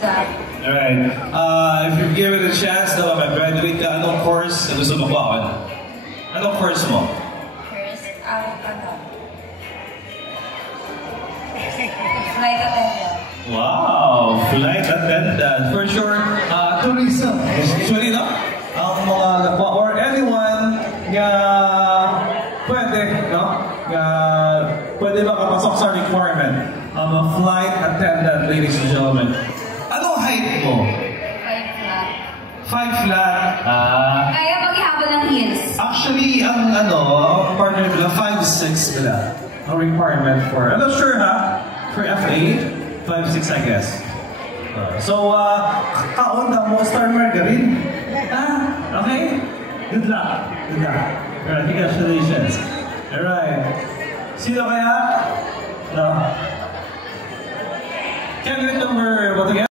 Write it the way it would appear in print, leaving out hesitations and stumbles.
Alright. If you're given a chance na mag-graduate ka, anong course na gusto mo ba? Anong course mo? Flight attendant. Wow! Flight attendant. For sure, tourism. Usually, no? Ang mga nagwa, or anyone nga pwede, no? Nga pwede makapasok sa requirement of a flight attendant, ladies and gentlemen. Anong height mo? 5 flat. 5 flat. Kaya maghihabol ng heels. Actually, ang partner nila, 5'6" nila. Ang requirement for, I'm not sure ha, for FA, 5'6" I guess. Kaon na mo, Star Margarine. Okay? Good luck. Good luck. Alright, congratulations. Alright. Sino kaya? Can you number what again?